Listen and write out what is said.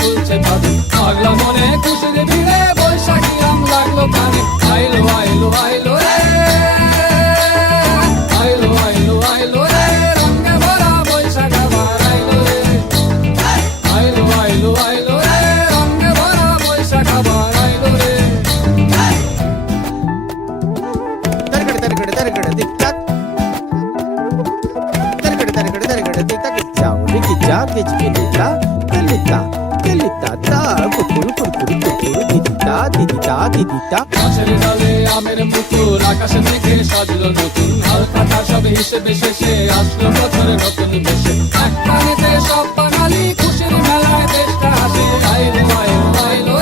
তুলছে তাদের পাগলা মনে খুশির ভিড়ে বৈশাখী আম লাগলো কানে আইলো আইলো আইলো রে আইলো আইলো আইলো রে রঙে ভরা বৈশাখ আবার আইলো রে আইলো আইলো আইলো রে রঙে ভরা বৈশাখ আবার আইলো রে Targada targada targada tiktak. Targada targada targada tiktak. Ciao, Ricky ciao, che ci chiedita, che ta, kurkuru kurkuru kurkuru didita didita didita. গাছের ডালে আমের মুকুল আকাশে মেঘে সাজলো নতুন হাল কাটা সব হিসেবে শেষে আসলো বছরের নতুন বেশে এক পানিতে সব বাঙালি খুশির মেলায় দেশটা হাসে আইলো আইলো আইলো